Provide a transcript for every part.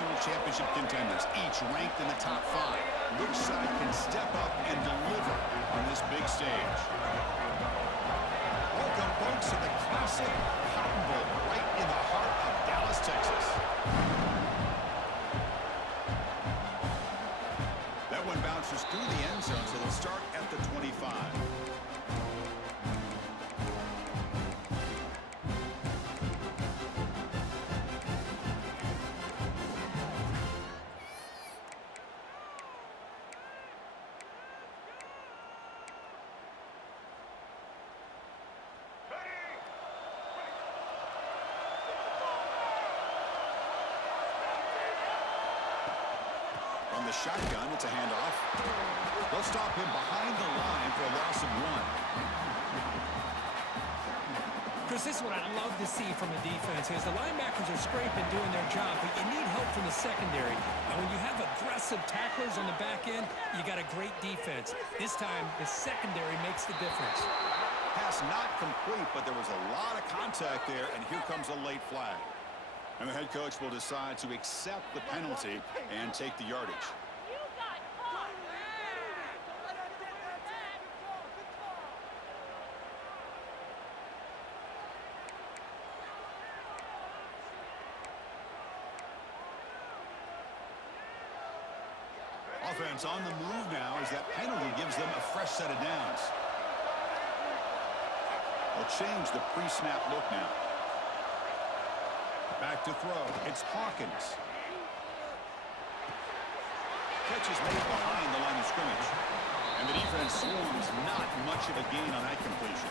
national championship contenders, each ranked in the top 5. Which side can step up and deliver on this big stage? Welcome, folks, to the classic Cotton Bowl right in the heart of Dallas, Texas. That one bounces through the end zone, so they'll start at the 25. From the shotgun, it's a handoff. They'll stop him behind the line for a loss of 1. Chris, this is what I love to see from the defense is the linebackers are scraping, doing their job, but you need help from the secondary. And when you have aggressive tacklers on the back end, you got a great defense. This time, the secondary makes the difference. Pass not complete, but there was a lot of contact there, and here comes a late flag. And the head coach will decide to accept the penalty and take the yardage. Offense on the move now as that penalty gives them a fresh set of downs. They'll change the pre-snap look now. Back to throw. It's Hawkins. Catch is made behind the line of scrimmage. And the defense swarms not much of a gain on that completion.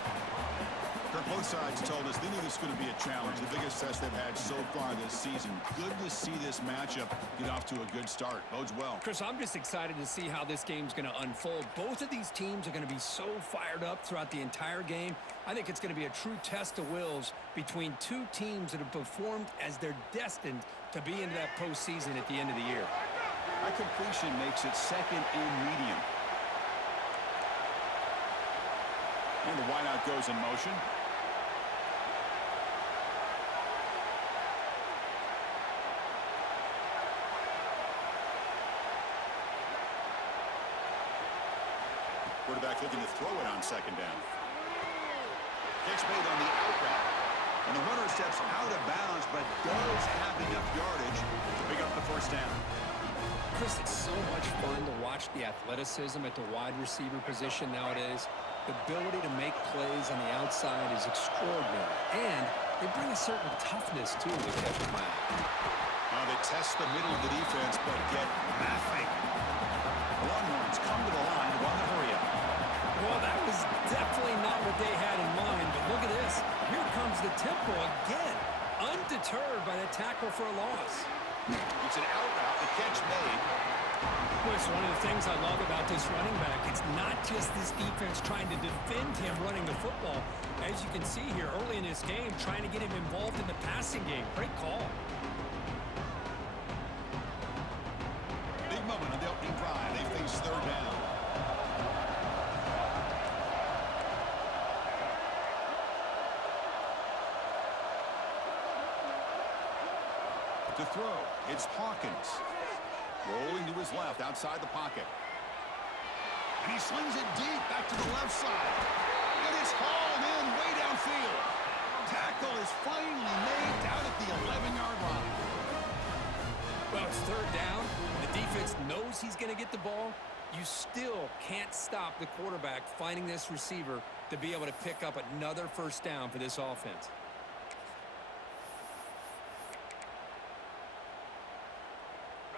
Both sides told us they knew this was going to be a challenge, the biggest test they've had so far this season. Good to see this matchup get off to a good start. Bodes well. Chris, I'm just excited to see how this game's going to unfold. Both of these teams are going to be so fired up throughout the entire game. I think it's going to be a true test of wills between two teams that have performed as they're destined to be into that postseason at the end of the year. That completion makes it second and medium. And the wideout goes in motion. Quarterback looking to throw it on second down. Catch made on the out route. And the runner steps out of bounds, but does have enough yardage to pick up the first down. Chris, it's so much fun to watch the athleticism at the wide receiver position nowadays. The ability to make plays on the outside is extraordinary. And they bring a certain toughness, too, to catch them out. Now they test the middle of the defense, but get nothing. The Longhorns come to the line to run the hurry up. Well, that was definitely not what they had in mind, but look at this. Here comes the tempo again, undeterred by the tackle for a loss. It's an out route, the catch made. Well, it's one of the things I love about this running back. It's not just this defense trying to defend him running the football. As you can see here early in this game, trying to get him involved in the passing game. Great call. Big moment on the opening drive. They face third down. To throw, it's Hawkins. Rolling to his left, outside the pocket. And he slings it deep back to the left side. And it's hauled in way downfield. Tackle is finally made down at the 11-yard line. Well, it's third down. The defense knows he's going to get the ball. You still can't stop the quarterback finding this receiver to be able to pick up another first down for this offense.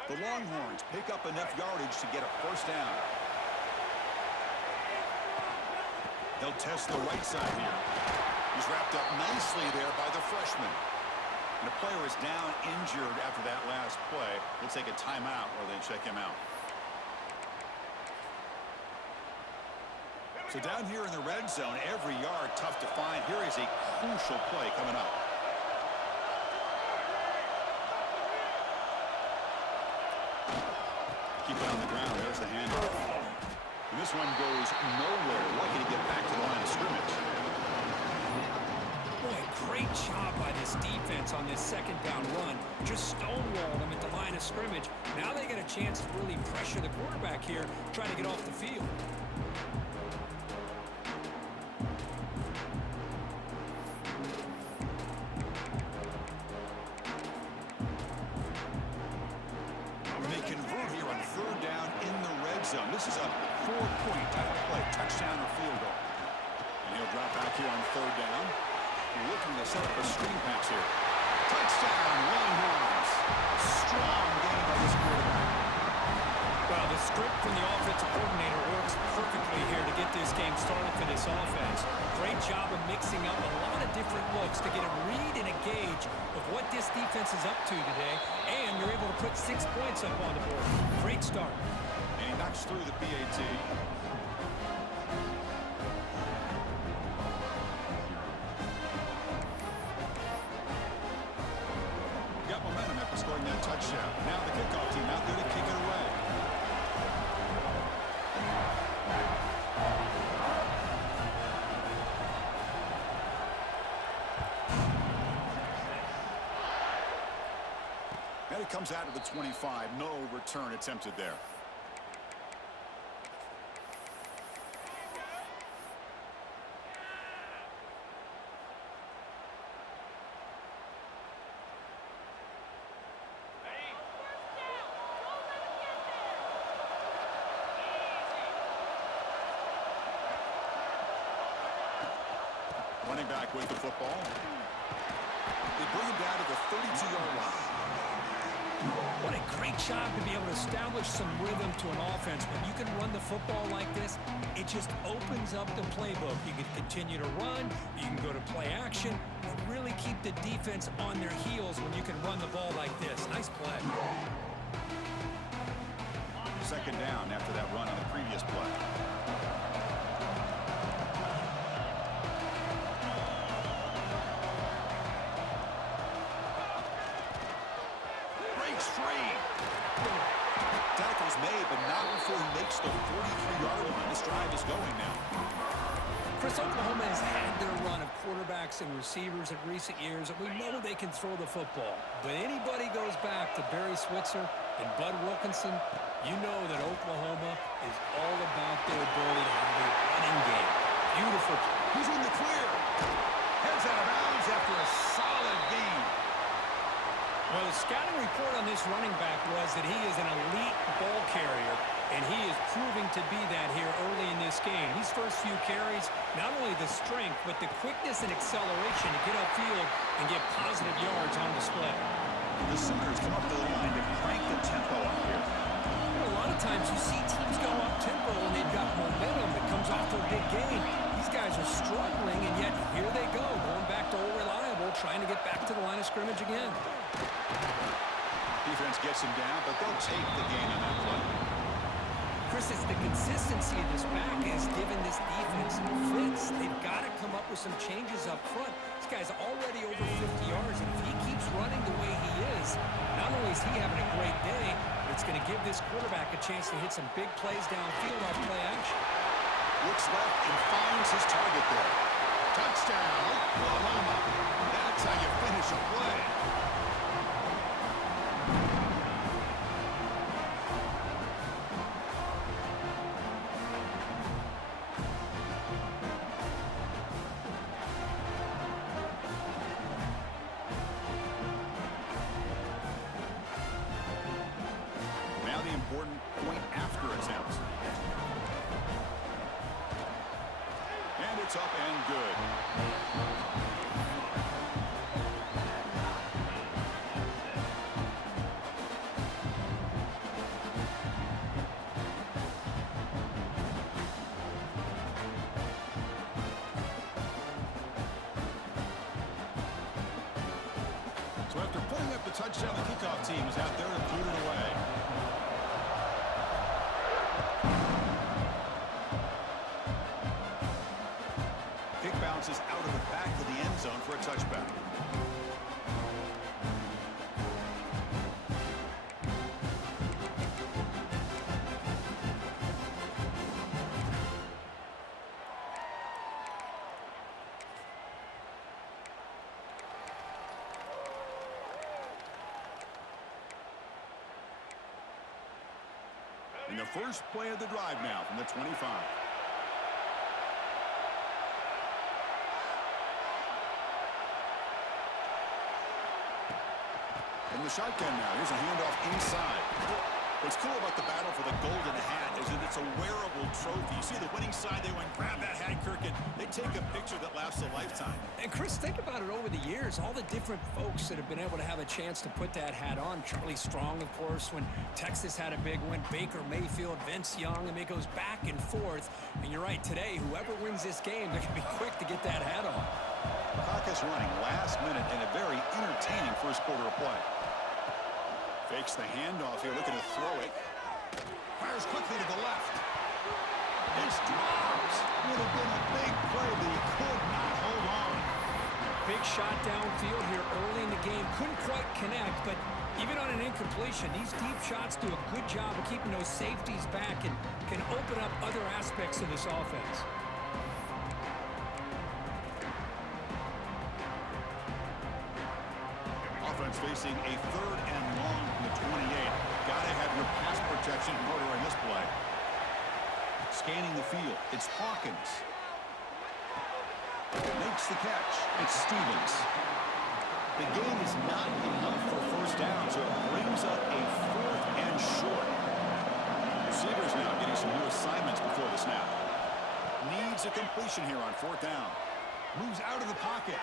The Longhorns pick up enough yardage to get a first down. They'll test the right side here. He's wrapped up nicely there by the freshman. And the player is down injured after that last play. We'll take a timeout while they check him out. So down here in the red zone, every yard tough to find. Here is a crucial play coming up. Keep it on the ground. There's the handoff. And this one goes nowhere. Lucky to get back to the line of scrimmage. Boy, great job by this defense on this second down run. Just stonewalled them at the line of of scrimmage. Now they get a chance to really pressure the quarterback here, trying to get off the field. They convert here on third down in the red zone. This is a 4-point type of play, touchdown or field goal. And he'll drop back here on third down. Looking to set up a screen pass here. Touchdown, Longhorns. Strong game by this quarterback. Well, the script from the offensive coordinator works perfectly here to get this game started for this offense. Great job of mixing up a lot of different looks to get a read and a gauge of what this defense is up to today, and you're able to put 6 points up on the board. Great start. And he knocks through the PAT. Got momentum after scoring that touchdown. Now the kickoff team out there to kick it away. And it comes out of the 25. No return attempted there. Running back with the football. They bring him down to the 32-yard line. What a great job to be able to establish some rhythm to an offense. When you can run the football like this, it just opens up the playbook. You can continue to run, you can go to play action, and really keep the defense on their heels when you can run the ball like this. Nice play. Second down after that run on the previous play. Free. Tackle's made, but not before he makes the 43-yard line. This drive is going now. Chris, Oklahoma has had their run of quarterbacks and receivers in recent years, and we know they can throw the football. But anybody goes back to Barry Switzer and Bud Wilkinson, you know that Oklahoma is all about their ability to have a running game. Beautiful. He's in the clear. Heads out of bounds after a solid game. Well, the scouting report on this running back was that he is an elite ball carrier, and he is proving to be that here early in this game. These first few carries, not only the strength, but the quickness and acceleration to get upfield and get positive yards on display. The Sooners come up to the line to crank the tempo up here. You know, a lot of times you see teams go up tempo when they've got momentum that comes off their big gain. These guys are struggling, and yet here they go, going back to old reliable, trying to get back to the line of scrimmage again. Defense gets him down, but they'll take the gain on that play. Chris, it's the consistency of this back has given this defense fits. They've got to come up with some changes up front. This guy's already over 50 yards, and if he keeps running the way he is, not only is he having a great day, but it's going to give this quarterback a chance to hit some big plays downfield off play action. Looks left and finds his target there. Touchdown, Oklahoma. That's how you finish a play. Now the important point after attempt. And it's up and good. So after putting up the touchdown, the kickoff team is out there and boot it away. Kick bounces out of the back of the end zone for a touchback. And the first play of the drive now from the 25. From the shotgun now, here's a handoff inside. What's cool about the battle for the golden hat is that it's a wearable trophy. You see the winning side, they went grab that hat, Kirk, and they take a picture that lasts a lifetime. And Chris, think about it over the years, all the different folks that have been able to have a chance to put that hat on. Charlie Strong, of course, when Texas had a big win. Baker Mayfield, Vince Young. I mean, it goes back and forth. And you're right, today, whoever wins this game, they're going to be quick to get that hat on. Clock is running last minute in a very entertaining first quarter of play. Fakes the handoff here, looking to throw it. Fires quickly to the left. It's dropped. Would have been a big play, but he could not hold on. Big shot downfield here early in the game. Couldn't quite connect, but even on an incompletion, these deep shots do a good job of keeping those safeties back and can open up other aspects of this offense. Offense facing a third and long from the 28. Gotta have your pass protection in order in this play. Scanning the field, it's Hawkins. Makes the catch. It's Stevens. The gain is not enough for first down, so it brings up a fourth and short. Receivers now getting some new assignments before the snap. Needs a completion here on fourth down. Moves out of the pocket.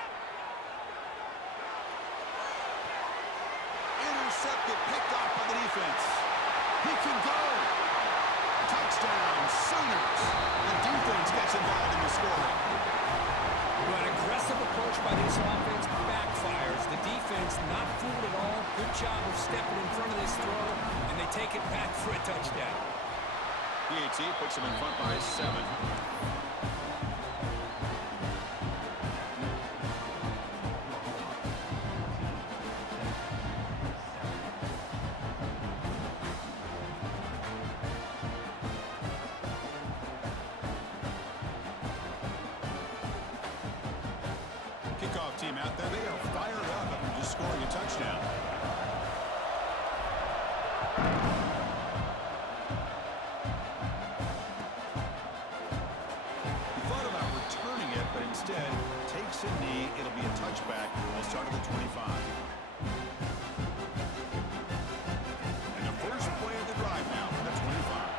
Intercepted, picked off by the defense. He can go. Touchdown, Sooners. The defense gets involved in the scoring. But an aggressive approach by this offense backfires. The defense not fooled at all. Good job of stepping in front of this throw, and they take it back for a touchdown. PAT puts them in front by 7. Kickoff team out there, they are fired up after just scoring a touchdown. He thought about returning it, but instead takes a knee. It'll be a touchback. They'll start at the 25. And the first play of the drive now from the 25.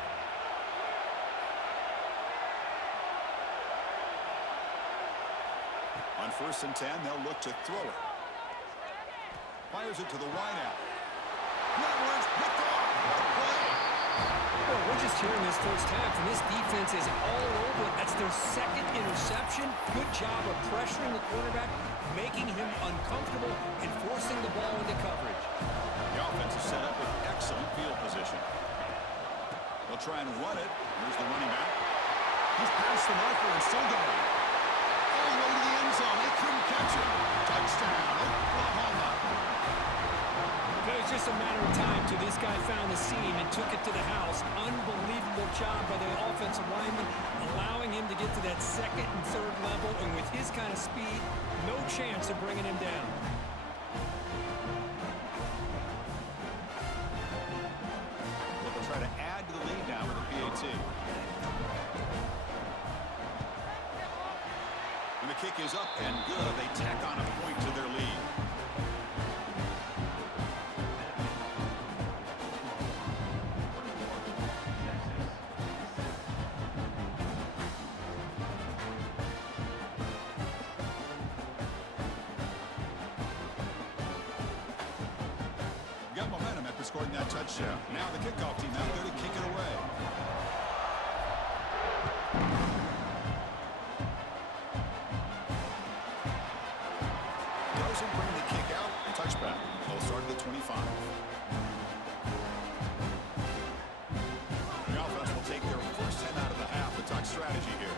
On 1st and 10, they'll look to throw it. Fires it to the wideout. That one's picked off. What a play. Well, we're just hearing this first half, and this defense is all over it. That's their second interception. Good job of pressuring the quarterback, making him uncomfortable, and forcing the ball into coverage. The offense is set up with excellent field position. They'll try and run it. Here's the running back. He's past the marker and still going. All the way to the end zone. They couldn't catch him. Touchdown, Oklahoma. It was just a matter of time till this guy found the seam and took it to the house. Unbelievable job by the offensive lineman, allowing him to get to that second and third level. And with his kind of speed, no chance of bringing him down. They'll try to add to the lead now with the PAT. And the kick is up and good. They tack on a point to their lead. Got momentum after scoring that touchdown. Now the kickoff team out there to kick it away. Doesn't bring the kick out. Touchback. They'll start at the 25. The offense will take their first 10 out of the half. The talk strategy here.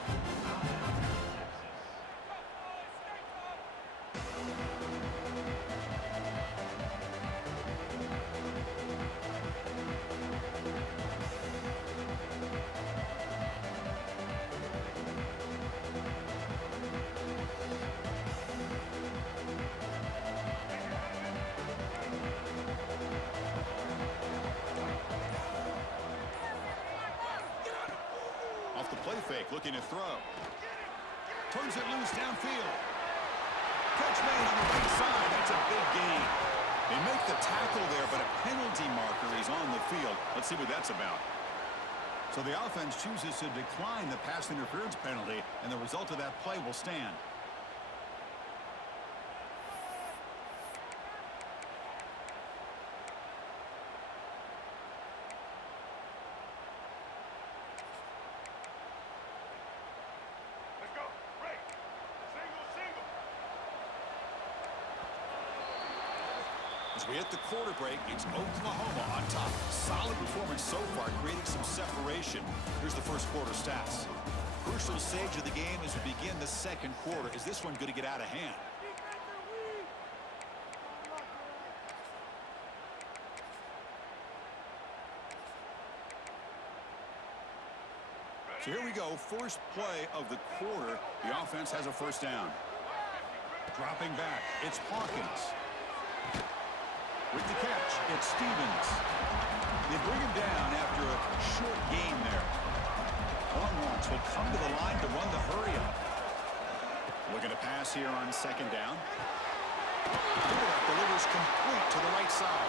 fake, looking to throw. Turns it loose downfield. Catch made on the right side. That's a big gain. They make the tackle there, but a penalty marker is on the field. Let's see what that's about. So the offense chooses to decline the pass interference penalty, and the result of that play will stand. As we hit the quarter break, it's Oklahoma on top. Solid performance so far, creating some separation. Here's the first quarter stats. Crucial stage of the game as we begin the second quarter. Is this one going to get out of hand? So here we go, first play of the quarter. The offense has a first down. Dropping back, it's Hawkins. With the catch, it's Stevens. They bring him down after a short gain there. Longhorns will come to the line to run the hurry-up. Looking to pass here on second down. Quarterback delivers complete to the right side.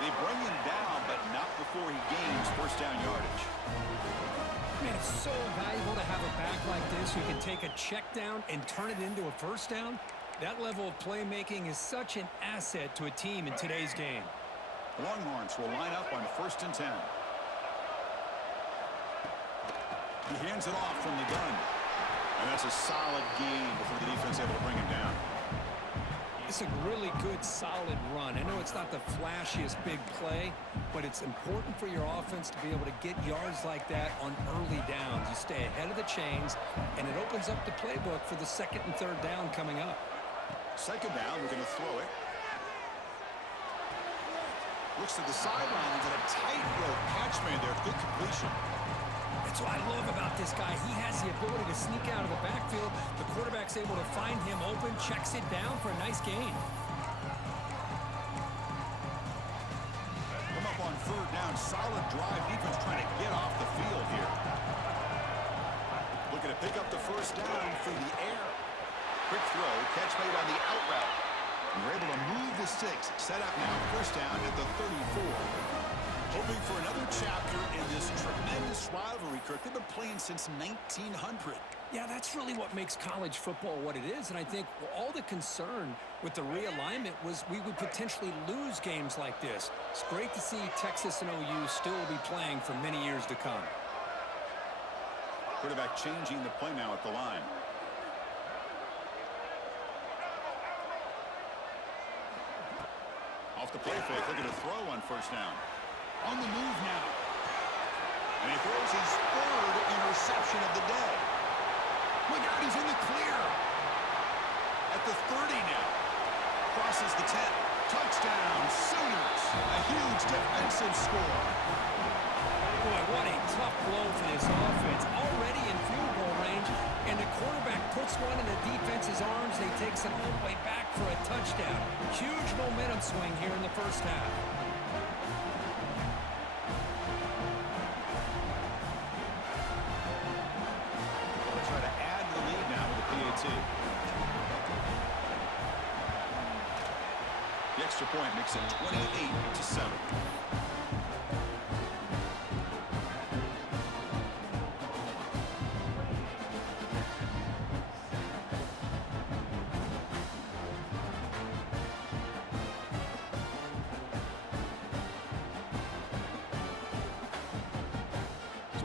They bring him down, but not before he gains first down yardage. Man, it's so valuable to have a back like this who can take a check down and turn it into a first down. That level of playmaking is such an asset to a team in today's game. The Longhorns will line up on 1st and 10. He hands it off from the gun. And that's a solid gain before the defense able to bring him down. It's a really good, solid run. I know it's not the flashiest big play, but it's important for your offense to be able to get yards like that on early downs. You stay ahead of the chains, and it opens up the playbook for the second and third down coming up. Second down, we're going to throw it. Looks to the sideline and a tightrope catch made there. Good completion. That's what I love about this guy. He has the ability to sneak out of the backfield. The quarterback's able to find him open, checks it down for a nice gain. Come up on third down. Solid drive. Defense trying to get off the field here. Looking to pick up the first down through the air. Quick throw, catch made on the out route. And we're able to move the sticks. Set up now, first down at the 34. Hoping for another chapter in this tremendous rivalry, Kirk. They've been playing since 1900. Yeah, that's really what makes college football what it is. And I think all the concern with the realignment was we would potentially lose games like this. It's great to see Texas and OU still be playing for many years to come. Quarterback changing the play now at the line. Off the play fake, looking to throw on first down. On the move now. And he throws his third interception of the day. Look out, he's in the clear. At the 30 now. Crosses the 10. Touchdown, Sooners. A huge defensive score. Boy, what a tough blow for this offense. Already in field goal range, and the quarterback puts one in the defense's arms. They takes it all the way back for a touchdown. Huge momentum swing here in the first half. They'll try to add the lead now with the PAT. The extra point makes it 28-7.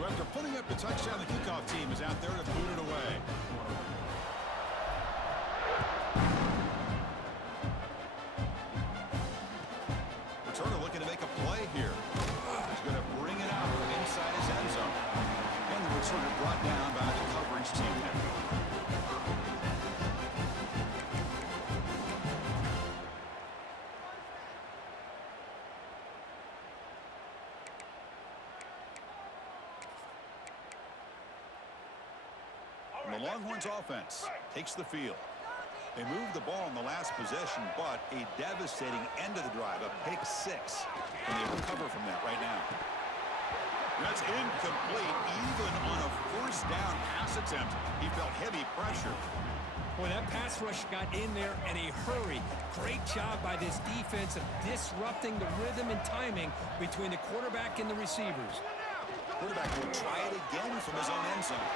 After putting up the touchdown, the kickoff team is out there to boot it away. Returner looking to make a play here. He's going to bring it out from inside his end zone. And the returner brought down by the coverage team there. The Longhorns offense takes the field. They moved the ball in the last possession, but a devastating end of the drive, a pick six. And they recover from that right now. That's incomplete. Even on a first down pass attempt, he felt heavy pressure. Boy, that pass rush got in there in a hurry. Great job by this defense of disrupting the rhythm and timing between the quarterback and the receivers. Quarterback will try it again from his own end zone.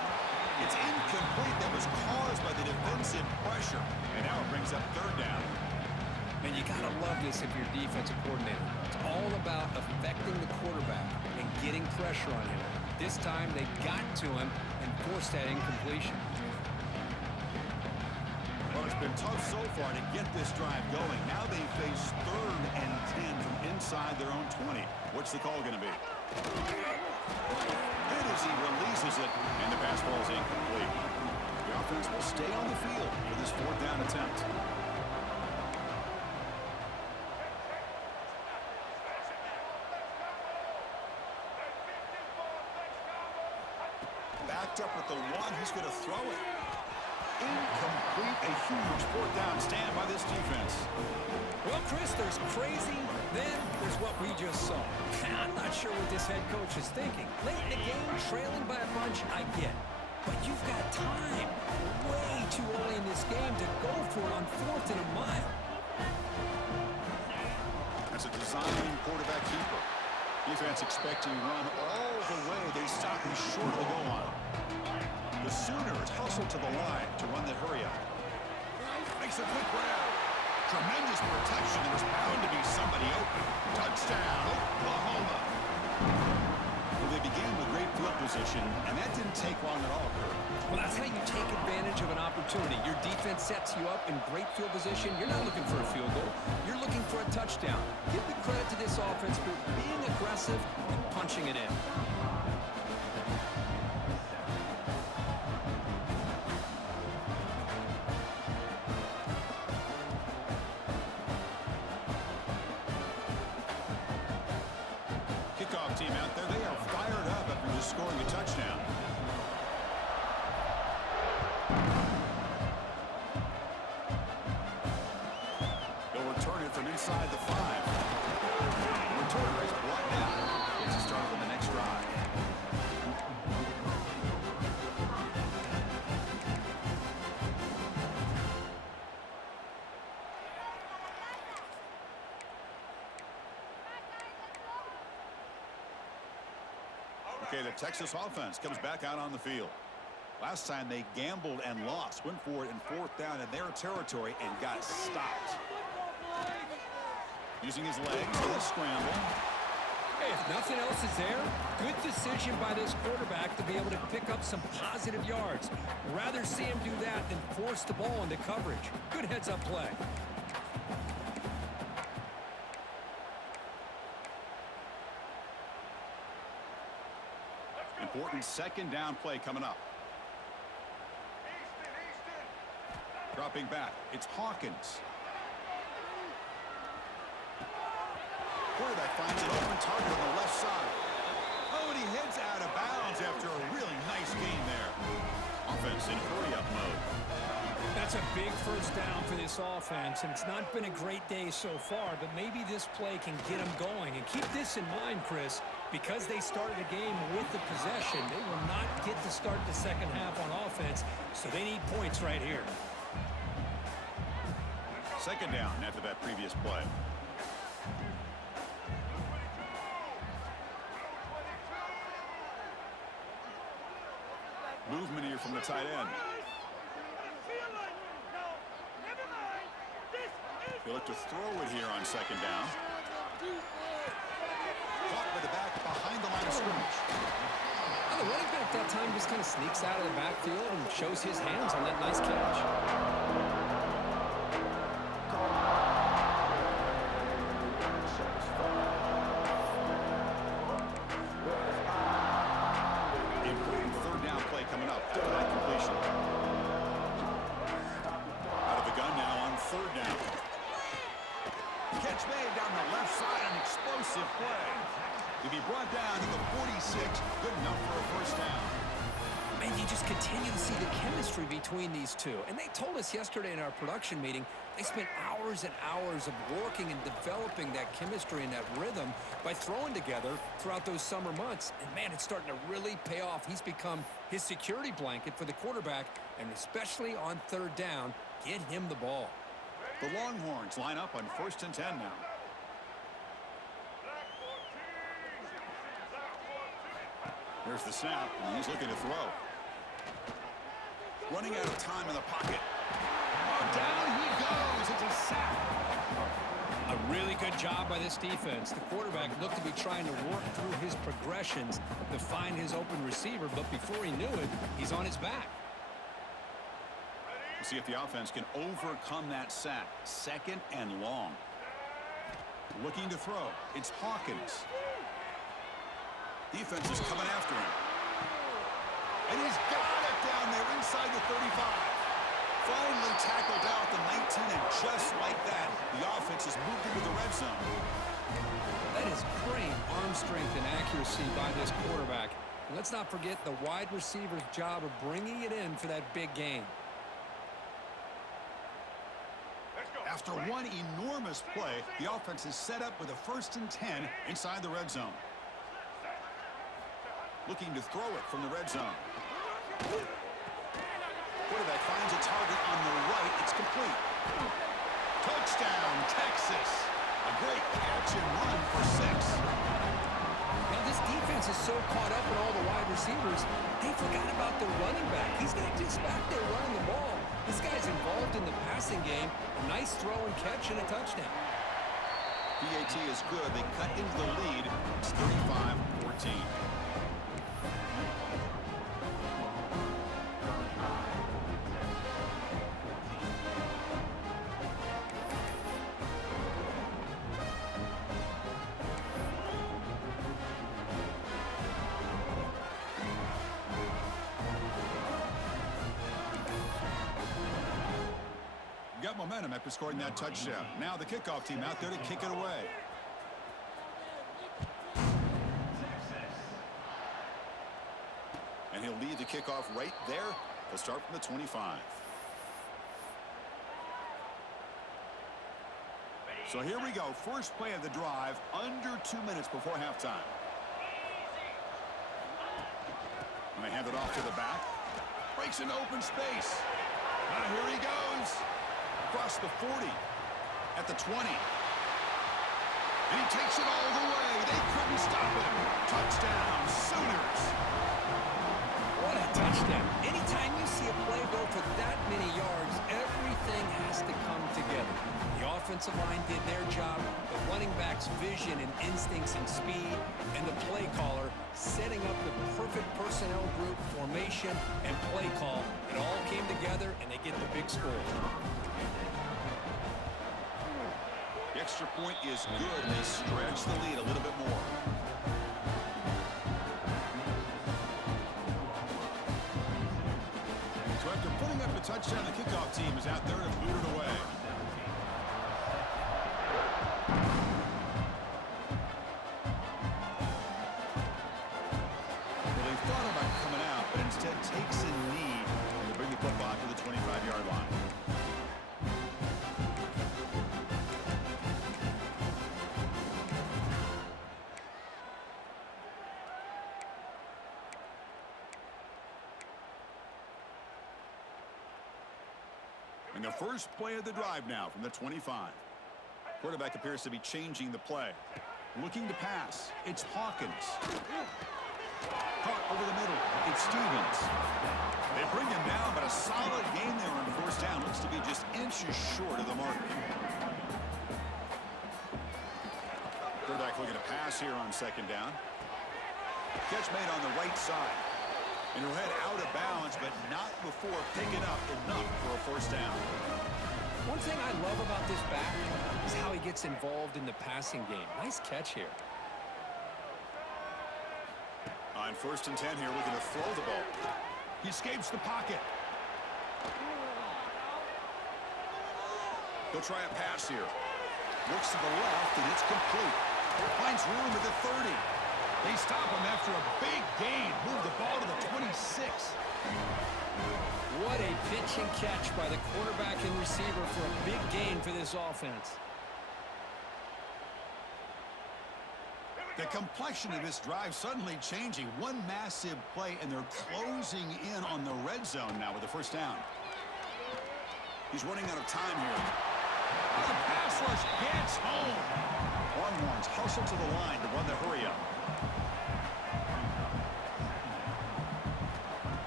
It's incomplete. That was caused by the defensive pressure. And now it brings up third down. And you got to love this if you're a defensive coordinator. It's all about affecting the quarterback and getting pressure on him. This time they got to him and forced that incompletion. Well, it's been tough so far to get this drive going. Now they face 3rd and 10 from inside their own 20. What's the call going to be? Good as he releases it, and the pass ball is incomplete. The offense will stay on the field for this 4th down attempt. Backed up with the 1, he's going to throw it. Incomplete, a huge 4th down stand by this defense. Well, Chris, there's crazy, then there's what we just saw. I'm not sure what this head coach is thinking. Late in the game, trailing by a bunch, I get. But you've got time, way too early in this game, to go for it on 4th and a mile. That's a design quarterback keeper. Defense expecting to run all the way. They stop him short of the goal line. The Sooners hustle to the line to run the hurry-up. Makes a quick grab. Tremendous protection. There was bound to be somebody open. Touchdown, Oklahoma. Well, they began with great field position, and that didn't take long at all, Kirk. Well, that's how you take advantage of an opportunity. Your defense sets you up in great field position. You're not looking for a field goal. You're looking for a touchdown. Give the credit to this offense for being aggressive and punching it in. Kickoff team out there, they are fired up after just scoring a touchdown. They'll return it from inside the 5. Returner is blocked out. Gets a start on the next drive. Okay, the Texas offense comes back out on the field. Last time they gambled and lost, went for it in 4th down in their territory and got stopped. Using his legs for the scramble. Hey, if nothing else is there, good decision by this quarterback to be able to pick up some positive yards. Rather see him do that than force the ball into coverage. Good heads-up play. Important 2nd down play coming up. Dropping back, it's Hawkins. Quarterback finds an open target on the left side. Oh, and he heads out of bounds after a really nice game there. Offense in hurry-up mode. That's a big first down for this offense, and it's not been a great day so far, but maybe this play can get them going. And keep this in mind, Chris, because they started the game with the possession, they will not get to start the second half on offense, so they need points right here. 2nd down after that previous play. Movement here from the tight end. They look to throw it here on 2nd down. Caught by the back behind the line of scrimmage. Well, the running back that time just kind of sneaks out of the backfield and shows his hands on that nice catch. Important 3rd down play coming up after that completion. Out of the gun now on 3rd down. Catch made down the left side, an explosive play. To be brought down to the 46, good enough for a first down. Man, you just continue to see the chemistry between these two. And they told us yesterday in our production meeting, they spent hours and hours of working and developing that chemistry and that rhythm by throwing together throughout those summer months. And, man, it's starting to really pay off. He's become his security blanket for the quarterback, and especially on third down, get him the ball. The Longhorns line up on 1st and 10 now. Here's the snap, and he's looking to throw. Running out of time in the pocket. Oh, down he goes. It's a sack. A really good job by this defense. The quarterback looked to be trying to work through his progressions to find his open receiver, but before he knew it, he's on his back. We'll see if the offense can overcome that sack. 2nd and long. Looking to throw. It's Hawkins. Defense is coming after him. And he's got it down there inside the 35. Finally tackled out the 19, and just like that, the offense has moved into the red zone. That is great arm strength and accuracy by this quarterback. And let's not forget the wide receiver's job of bringing it in for that big game. After one enormous play, the offense is set up with a 1st and 10 inside the red zone. Looking to throw it from the red zone. Quarterback finds a target on the right. It's complete. Touchdown, Texas. A great catch and run for 6. Now, this defense is so caught up in all the wide receivers, they forgot about the running back. He's not just back there running the ball. This guy's involved in the passing game. A nice throw and catch and a touchdown. PAT is good. They cut into the lead. It's 35-14. Got momentum after scoring that touchdown. Now the kickoff team out there to kick it away. And he'll lead the kickoff right there. He'll start from the 25. So here we go. First play of the drive, under 2 minutes before halftime. And they hand it off to the back. Breaks into open space. Here he goes. Across the 40, at the 20. And he takes it all the way. They couldn't stop him. Touchdown, Sooners. What a touchdown. Anytime you see a play go for that many yards, everything has to come together. The offensive line did their job, the running back's vision and instincts and speed, and the play caller setting up the perfect personnel group, formation, and play call. It all came together, and they get the big score. The extra point is good, and they stretch the lead a little bit more. So after putting up a touchdown, the kickoff team is out there to boot it away. Well, they thought about coming out, but instead takes a knee and they bring the football to the 25-yard line. And the first play of the drive now from the 25. Quarterback appears to be changing the play. Looking to pass. It's Hawkins. Caught over the middle. It's Stevens. They bring him down, but a solid game there on 4th down. Looks to be just inches short of the mark. Quarterback looking to pass here on 2nd down. Catch made on the right side. And he'll head out of bounds, but not before picking up enough for a 1st down. One thing I love about this back is how he gets involved in the passing game. Nice catch here. On 1st and 10 here, looking to throw the ball. He escapes the pocket. He'll try a pass here. Looks to the left, and it's complete. Finds room at the 30. They stop him after a big gain. Move the ball to the 26. What a pitch and catch by the quarterback and receiver for a big gain for this offense. The complexion of this drive suddenly changing. One massive play, and they're closing in on the red zone now with the first down. He's running out of time here. The pass rush gets home. Longhorns hustle to the line to run the hurry-up.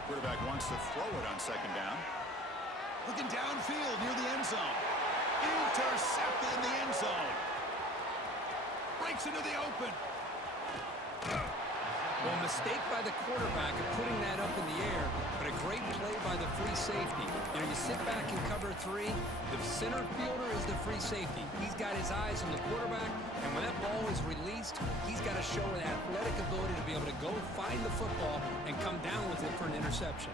Quarterback wants to throw it on second down. Looking downfield near the end zone. Intercepted in the end zone. Breaks into the open. Well, a mistake by the quarterback of putting that up in the air, but a great play by the free safety. You know, you sit back in cover three, the center fielder is the free safety. He's got his eyes on the quarterback, and when that ball is released, he's got to show an athletic ability to be able to go find the football and come down with it for an interception.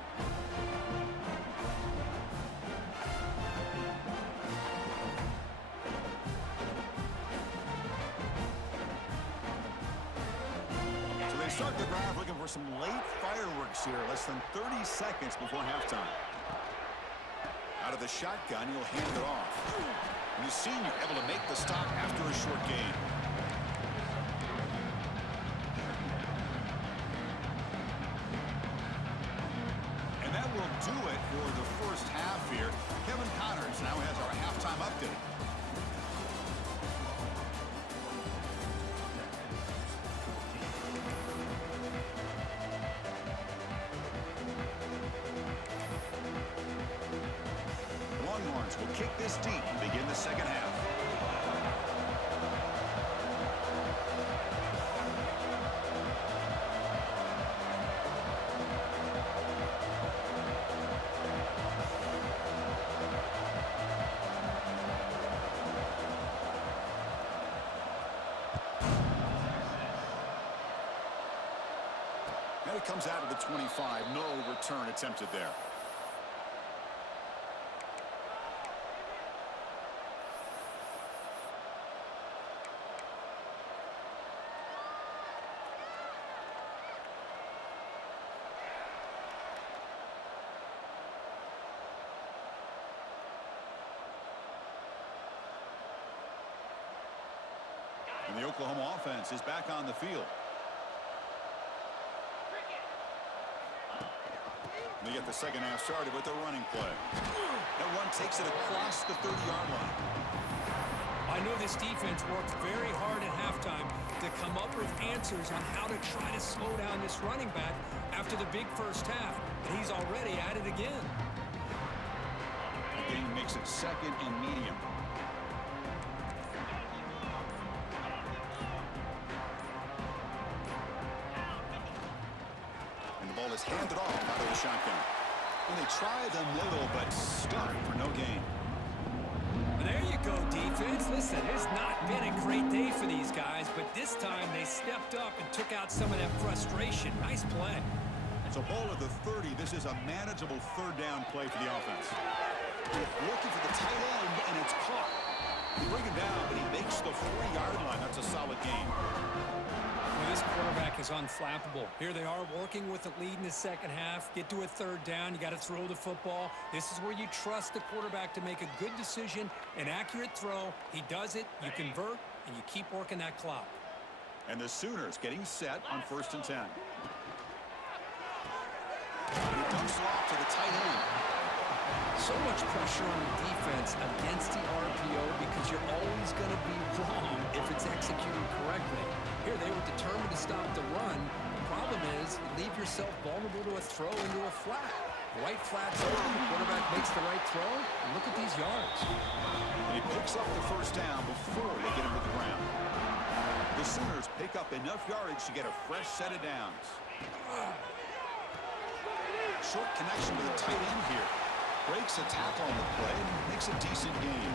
Start the drive looking for some late fireworks here, less than 30 seconds before halftime. Out of the shotgun, he'll hand it off. And the senior able to make the stop after a short gain. And that will do it for the first half here. Kevin Connors now has our halftime update. Will kick this deep and begin the second half. And it comes out of the 25. No return attempted there. And the Oklahoma offense is back on the field. They get the second half started with the running play. That run takes it across the 30-yard line. I know this defense worked very hard at halftime to come up with answers on how to try to slow down this running back after the big first half. And he's already at it again. The game makes it second and medium. Ball is handed off out of the shotgun. And they try the middle, but stuck for no gain. There you go, defense. Listen, it's not been a great day for these guys, but this time they stepped up and took out some of that frustration. Nice play. So ball at the 30. This is a manageable third down play for the offense. Looking for the tight end, and it's caught. They bring him down, but he makes the 4-yard line. That's a solid gain. Well, this quarterback is unflappable. Here they are working with the lead in the second half. Get to a third down. You got to throw the football. This is where you trust the quarterback to make a good decision, an accurate throw. He does it, you convert, and you keep working that clock. And the Sooners getting set on 1st and 10. And he dumps it off to the tight end. So much pressure on the defense against the RPO because you're always going to be wrong if it's executed correctly. Here they were determined to stop the run. The problem is you leave yourself vulnerable to a throw into a flat. The right flat's open, the quarterback makes the right throw, and look at these yards. And he picks up the first down before they get him to the ground. The Sooners pick up enough yardage to get a fresh set of downs. Short connection to the tight end here. Breaks a tackle on the play and makes a decent gain.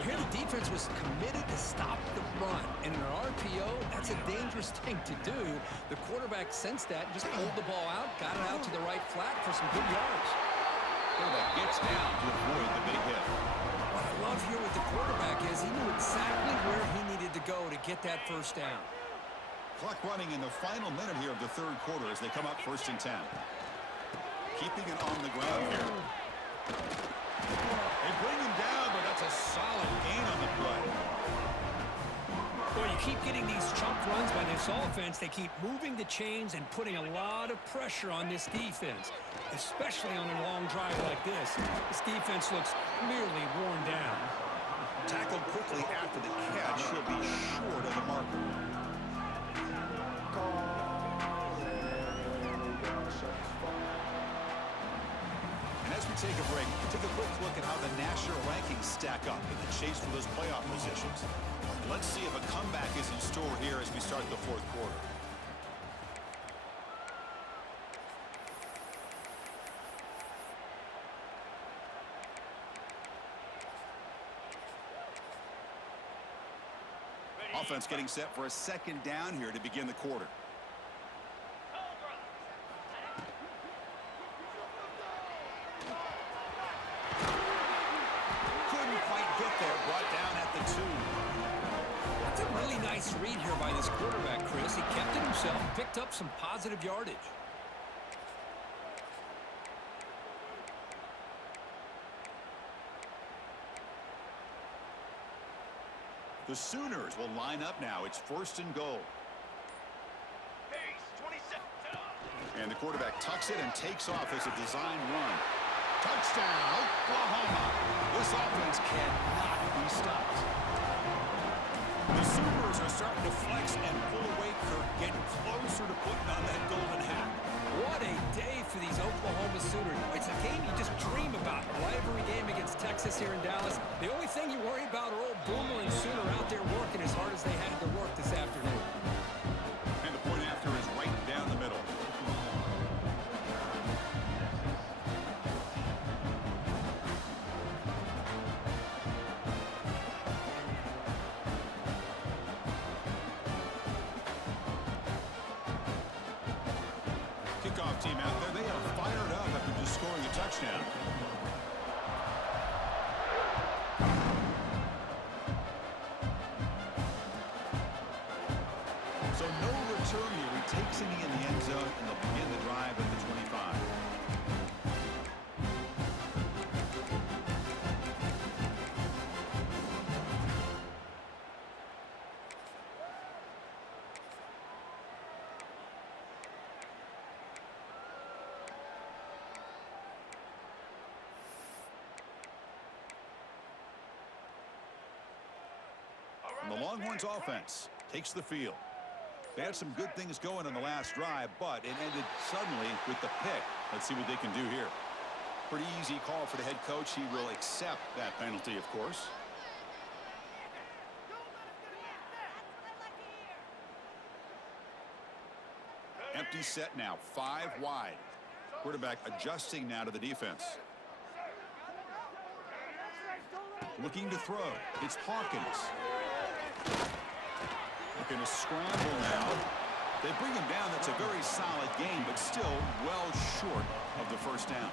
Here the defense was committed to stop the run. And in an RPO, that's a dangerous thing to do. The quarterback sensed that and just pulled the ball out, got it out to the right flat for some good yards. Quarterback gets down to avoid the big hit. What I love here with the quarterback is he knew exactly where he needed to go to get that first down. Clock running in the final minute here of the third quarter as they come up 1st and 10. Keeping it on the ground here. They bring him down, but that's a solid gain on the play. Well, you keep getting these chunk runs by this offense. They keep moving the chains and putting a lot of pressure on this defense, especially on a long drive like this. This defense looks clearly worn down. Tackled quickly after the catch. He'll be short of the marker. And as we take a break, take a quick look at how the national rankings stack up in the chase for those playoff positions. Let's see if a comeback is in store here as we start the fourth quarter. Offense getting set for a 2nd down here to begin the quarter. Couldn't quite get there, brought down at the 2. That's a really nice read here by this quarterback, Chris. He kept it himself, picked up some positive yardage. The Sooners will line up now. It's 1st and goal. And the quarterback tucks it and takes off as a design run. Touchdown, Oklahoma. This offense cannot be stopped. The Sooners are starting to flex and pull away, Kirk, getting closer to putting on that golden hat. What a day for these Oklahoma Sooners. It's a game you just dream about. A rivalry game against Texas here in Dallas. The only thing you worry about are old Boomer and Sooner out there working as hard as they had to work this afternoon. And the point after is right down the middle. Kickoff team out there. They are fired up after just scoring a touchdown. So no return here. He takes it in the end zone, and they'll begin the drive at the 25. And the Longhorns offense takes the field. They had some good things going on the last drive, but it ended suddenly with the pick. Let's see what they can do here. Pretty easy call for the head coach. He will accept that penalty, of course. Empty set now, 5 wide. Quarterback adjusting now to the defense. Looking to throw. It's Hawkins. Looking to scramble now. They bring him down. That's a very solid game, but still well short of the first down.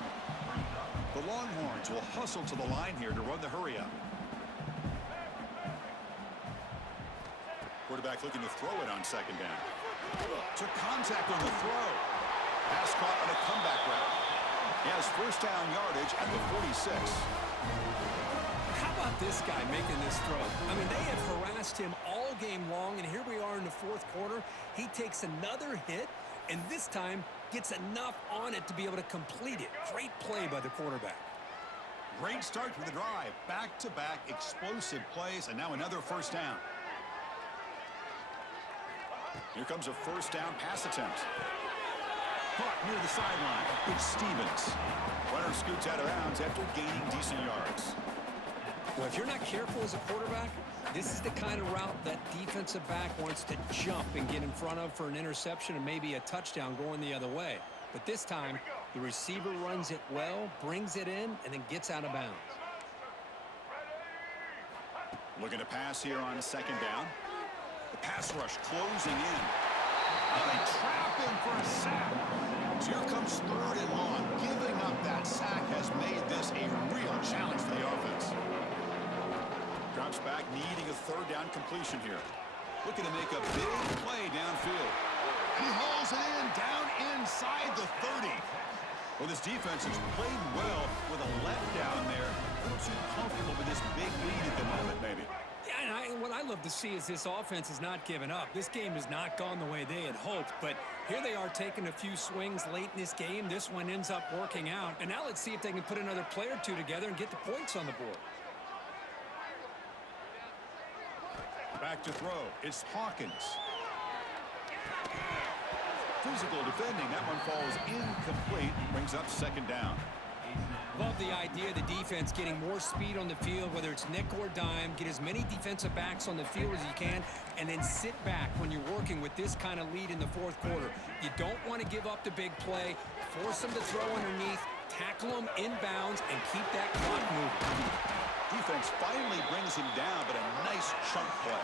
The Longhorns will hustle to the line here to run the hurry up. Quarterback looking to throw it on 2nd down. Took contact on the throw. Pass caught on a comeback route. He has 1st down yardage at the 46. How about this guy making this throw? I mean, they have harassed him all game long, and here we are in the 4th quarter. He takes another hit, and this time gets enough on it to be able to complete it. Great play by the quarterback. Great start to the drive. Back-to-back explosive plays, and now another 1st down. Here comes a 1st down pass attempt. Caught near the sideline. It's Stevens. Runner scoots out of bounds after gaining decent yards. Well, if you're not careful as a quarterback, this is the kind of route that defensive back wants to jump and get in front of for an interception and maybe a touchdown going the other way. But this time, the receiver runs it well, brings it in, and then gets out of bounds. Looking to pass here on 2nd down. The pass rush closing in. Oh, they trap him for a sack. So here comes 3rd and long. Giving up that sack has made this a real challenge for the offense. Drops back, needing a 3rd down completion here. Looking to make a big play downfield. defense has played well with a letdown there. A little too comfortable with this big lead at the moment, maybe. Yeah, and what I love to see is this offense has not given up. This game has not gone the way they had hoped, but here they are taking a few swings late in this game. This one ends up working out, and now let's see if they can put another play or two together and get the points on the board. Back to throw. It's Hawkins. Physical defending. That one falls incomplete. Brings up second down. Love the idea of the defense getting more speed on the field, whether it's nickel or dime. Get as many defensive backs on the field as you can, and then sit back when you're working with this kind of lead in the fourth quarter. You don't want to give up the big play. Force them to throw underneath, tackle them inbounds, and keep that clock moving. Defense finally brings him down, but a nice chunk play.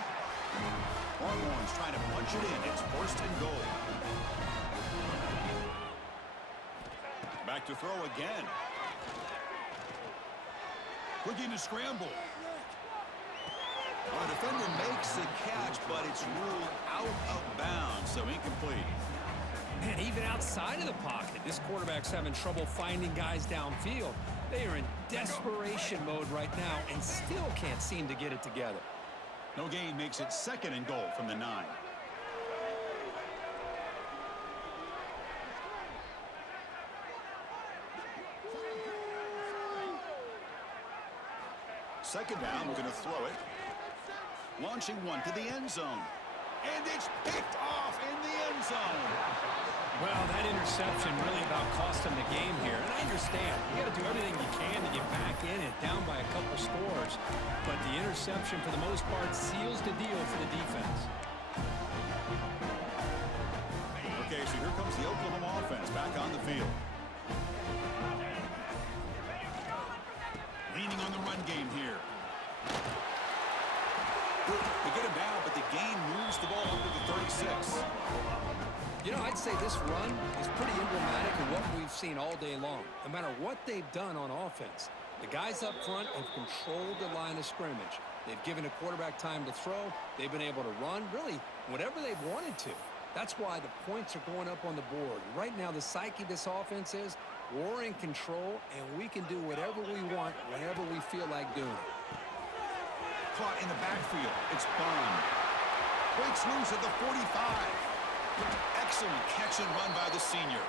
Longhorns trying to punch it in. It's first and goal. Back to throw again. Looking to scramble. Well, the defender makes the catch, but it's ruled out of bounds, so incomplete. Man, even outside of the pocket, this quarterback's having trouble finding guys downfield. They are in desperation mode right now and still can't seem to get it together. No gain makes it second and goal from the 9. Second down, we're going to throw it. Launching one to the end zone. And it's picked off in the end zone. Well, that interception really about cost them the game here. And I understand. You got to do everything you can to get back in it, down by a couple scores. But the interception, for the most part, seals the deal for the defense. Okay, so here comes the Oklahoma offense back on the field. Leaning on the run game here. They get him down, but the gain moves the ball up to the 36. You know, I'd say this run is pretty emblematic of what we've seen all day long. No matter what they've done on offense, the guys up front have controlled the line of scrimmage. They've given a quarterback time to throw. They've been able to run, really, whatever they've wanted to. That's why the points are going up on the board. Right now, the psyche of this offense is we're in control, and we can do whatever we want whenever we feel like doing it. Caught in the backfield. It's Bond. Breaks loose at the 45. Excellent catch and run by the senior.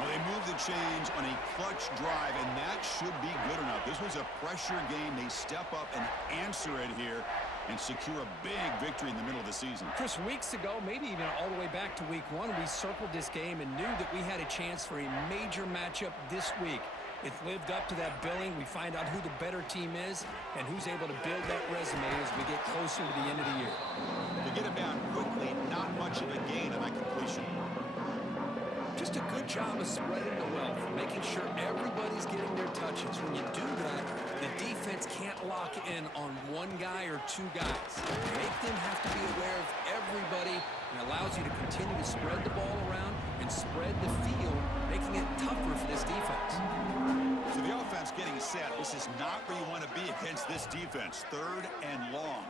Well, they move the chains on a clutch drive, and that should be good enough. This was a pressure game. They step up and answer it here and secure a big victory in the middle of the season. Chris, weeks ago, maybe even all the way back to week 1, we circled this game and knew that we had a chance for a major matchup this week. It's lived up to that billing. We find out who the better team is and who's able to build that resume as we get closer to the end of the year. To get him down quickly, not much of a gain on that completion. Just a good job of spreading the wealth, making sure everybody's getting their touches. When you do that, the defense can't lock in on one guy or two guys. Make them have to be aware of everybody, and allows you to continue to spread the ball around and spread the field, making it tougher for this defense. So the offense getting set. This is not where you want to be against this defense. Third and long.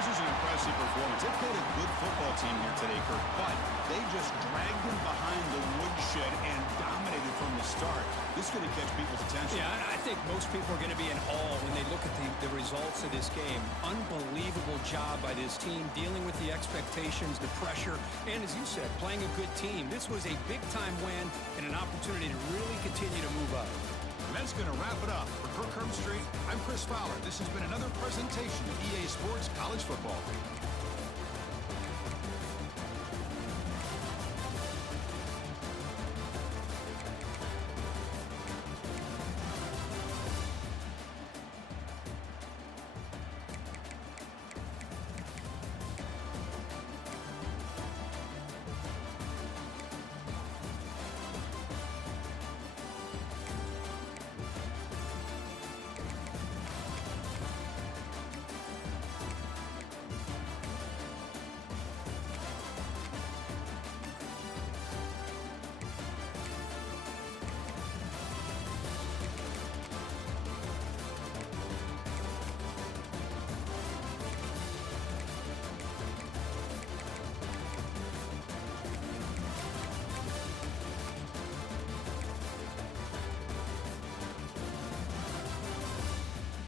This is an impressive performance. They played a good football team here today, Kirk, but they just dragged them behind the woodshed and dominated from the start. This is going to catch people's attention. Yeah, I think most people are going to be in awe when they look at the results of this game. Unbelievable job by this team, dealing with the expectations, the pressure, and as you said, playing a good team. This was a big-time win and an opportunity to really continue to move up. And that's going to wrap it up. For Kirk Herbstreit, I'm Chris Fowler. This has been another presentation of EA Sports College Football.